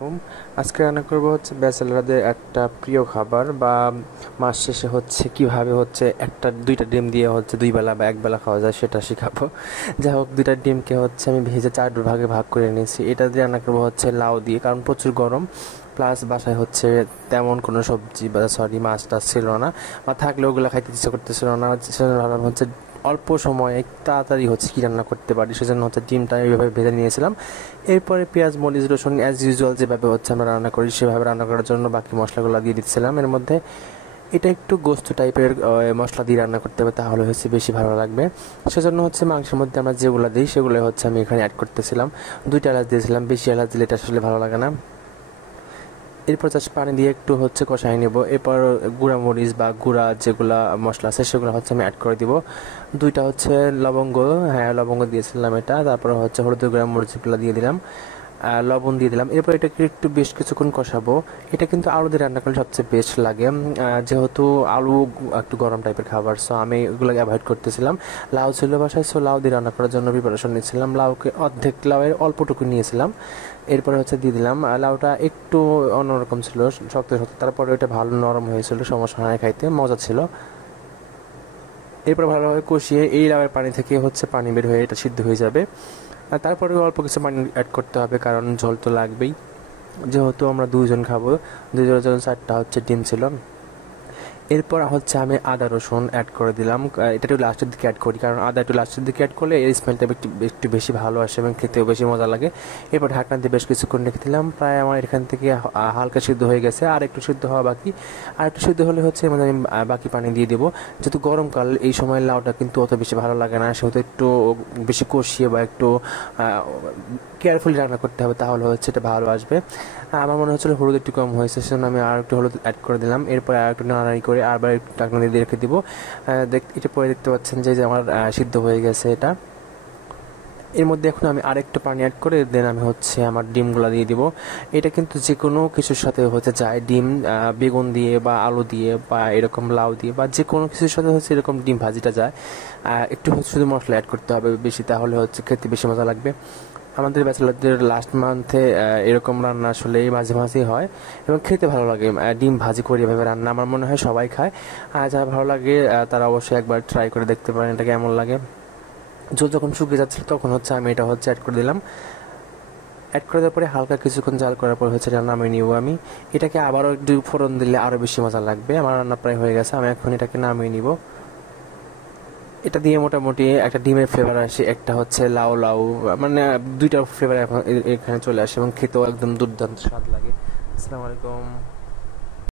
কম আজকে রান্না করব হচ্ছে ব্যাচেলরদের একটা প্রিয় খাবার বা মাস শেষে হচ্ছে কিভাবে হচ্ছে একটা দুইটা ডিম দিয়ে হচ্ছে দুই বেলা বা এক বেলা খাওয়া যায় সেটা শেখাবো। যাই হোক, দুইটা ডিমকে হচ্ছে আমি ভেজে চার ভাগে ভাগ করে নিয়েছি। এটা দিয়ে রান্না করবো হচ্ছে লাউ দিয়ে, কারণ প্রচুর গরম, প্লাস বাসায় হচ্ছে তেমন কোনো সবজি বা মাছ টাছ ছিল না, বা থাকলে ওগুলো খাইতে ইচ্ছে করতেছিল না। সেজন্য ভাবলাম হচ্ছে অল্প সময়ে তাড়াতাড়ি হচ্ছে কী রান্না করতে পারি, সেজন্য হচ্ছে ডিমটা এইভাবে ভেজে নিয়েছিলাম। এরপরে পেঁয়াজ মরিচ রসুন অ্যাজ ইউজুয়াল যেভাবে হচ্ছে আমরা রান্না করি সেভাবে রান্না করার জন্য বাকি মশলাগুলো দিয়ে দিচ্ছিলাম এর মধ্যে। এটা একটু গোস্ত টাইপের মশলা দিয়ে রান্না করতে হবে, তাহলে হচ্ছে বেশি ভালো লাগবে। সেজন্য হচ্ছে মাংসের মধ্যে আমরা যেগুলো দিই সেগুলো হচ্ছে আমি এখানে অ্যাড করতেছিলাম। 2টা এলাচ দিয়েছিলাম, বেশি এলাচ দিলে এটা আসলে ভালো লাগে না। এরপর জাস্ট পানি দিয়ে একটু হচ্ছে কষাই নেব। এরপর গুঁড়া মরিচ বা গুঁড়া যেগুলা মশলা আছে সেগুলো হচ্ছে আমি অ্যাড করে দিব। 2টা হচ্ছে লবঙ্গ, হ্যাঁ লবঙ্গ দিয়েছিলাম এটা। তারপর হচ্ছে হলুদ গুঁড়া মরিচগুলো দিয়ে দিলাম, লবণ দিয়ে দিলাম। এরপর এটাকে একটু বেশ কিছুক্ষণ কষাবো। এটা কিন্তু আলু দিয়ে রান্না করলে সবচেয়ে বেস্ট লাগে, যেহেতু আলু একটু গরম টাইপের খাবার, সো আমি এগুলোকে অ্যাভয়েড করতেছিলাম। লাউ ছিল বাসায়, সো লাউ দিয়ে রান্না করার জন্য প্রিপারেশন নিচ্ছিলাম। লাউকে অর্ধেক লাউয়ের অল্পটুকু নিয়েছিলাম। এরপরে হচ্ছে দিয়ে দিলাম। লাউটা একটু অন্যরকম ছিল, শক্ত শক্ত, তারপরে ওইটা ভালো নরম হয়েছিল, সমস্যা হয় খাইতে, মজা ছিল। এরপর ভালোভাবে কষিয়ে এই লাউয়ের পানি থেকে হচ্ছে পানি বের হয়ে এটা সিদ্ধ হয়ে যাবে। আর তারপরে অল্প কিছু পানি অ্যাড করতে হবে, কারণ ঝোল তো লাগবেই, যেহেতু আমরা 2জন খাবো। 2জনের জন্য 4টা হচ্ছে ডিম ছিল। এরপর হচ্ছে আমি আদা রসুন অ্যাড করে দিলাম। এটা একটু লাস্টের দিকে অ্যাড করি, কারণ আদা একটু লাস্টের দিকে অ্যাড করলে এর স্মেলটা একটু বেশি ভালো আসে এবং খেতেও বেশি মজা লাগে। এরপর ঢাকনা দিয়ে বেশ কিছুক্ষণ রেখে দিলাম। প্রায় আমার এখান থেকে হালকা সিদ্ধ হয়ে গেছে, আর একটু সিদ্ধ হওয়া বাকি। আর একটু সিদ্ধ হলে হচ্ছে মানে আমি বাকি পানি দিয়ে দেবো। যেহেতু গরমকাল, এই সময় লাউটা কিন্তু অত বেশি ভালো লাগে না, সেহেতু একটু বেশি কষিয়ে বা একটু কেয়ারফুলি রান্না করতে হবে, তাহলে হচ্ছে এটা ভালো আসবে। আমার মনে হচ্ছিল হলুদ একটু কম হয়েছে, সেজন্য আমি আর একটু হলুদ অ্যাড করে দিলাম। এরপর আর একটু নাড়াড়ি করে আবার একটু ঢাকনা দিয়ে রেখে দিব। এটা পরে দেখতে পাচ্ছেন যে আমার সিদ্ধ হয়ে গেছে এটা। এর মধ্যে এখন আমি আরেকটু পানি অ্যাড করে দেন আমি হচ্ছে আমার ডিমগুলো দিয়ে দিব। এটা কিন্তু যে কোনো কিছুর সাথে হতে যায়, ডিম বেগুন দিয়ে বা আলু দিয়ে বা এরকম লাউ দিয়ে বা যে কোনো কিছুর সাথে হচ্ছে এরকম ডিম ভাজিটা যায়। একটু হচ্ছে শুধু মশলা অ্যাড করতে হবে বেশি, তাহলে হচ্ছে খেতে বেশি মজা লাগবে। আমাদের ব্যাচেলারদের লাস্ট মান্থে এরকম রান্না আসলে মাঝে মাঝেই হয় এবং খেতে ভালো লাগে। ডিম ভাজি করে এভাবে রান্না আমার মনে হয় সবাই খায়। আর যারা ভালো লাগে তারা অবশ্যই একবার ট্রাই করে দেখতে পারেন এটা কেমন লাগে। ঝোল যখন শুকিয়ে যাচ্ছিল তখন হচ্ছে আমি এটা হচ্ছে অ্যাড করে দিলাম। অ্যাড করে দেওয়ার পরে হালকা কিছুক্ষণ জাল করার পর হচ্ছে এটা নামিয়ে নিব আমি। এটাকে আবারও একটু ফোড়ন দিলে আরও বেশি মজা লাগবে। আমার রান্না প্রায় হয়ে গেছে, আমি এখন এটাকে নামিয়ে নিব। এটা দিয়ে মোটামুটি একটা ডিমের ফ্লেভার আসে, একটা হচ্ছে লাউ লাউ, মানে 2টা ফ্লেভার এখন এখানে চলে আসে এবং খেতেও একদম দুর্দান্ত স্বাদ লাগে। আসসালামু আলাইকুম।